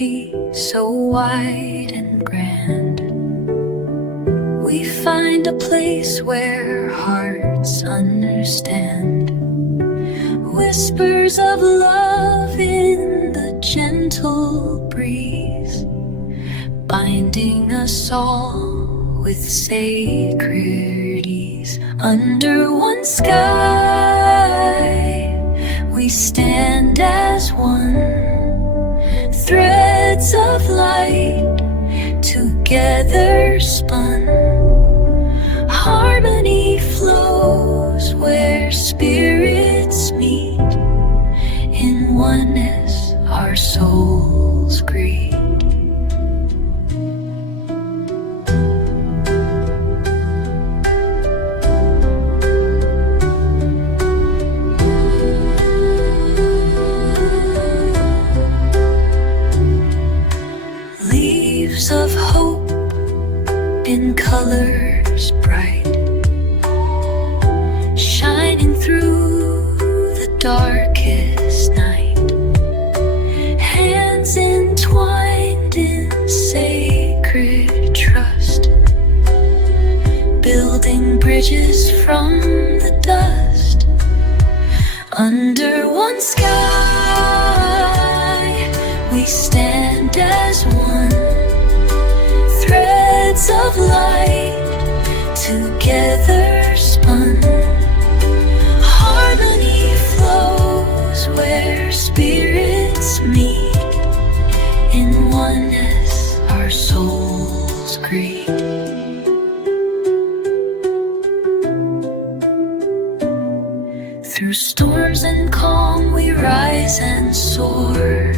canopy so wide and grand. We find a place where hearts understand. Whispers of love in the gentle breeze, binding us all with sacred ease. Under one sky, we stand as one, threads of light together spun. Harmony flows where spirits meet. In oneness our souls greet. Leaves of hope in colors bright, shining through the darkest night. Hands entwined in sacred trust, building bridges from the dust. Under one sky, we stand as one, threads of light together spun. Harmony flows where spirits meet. In oneness our souls greet. Through storms and calm we rise and soar,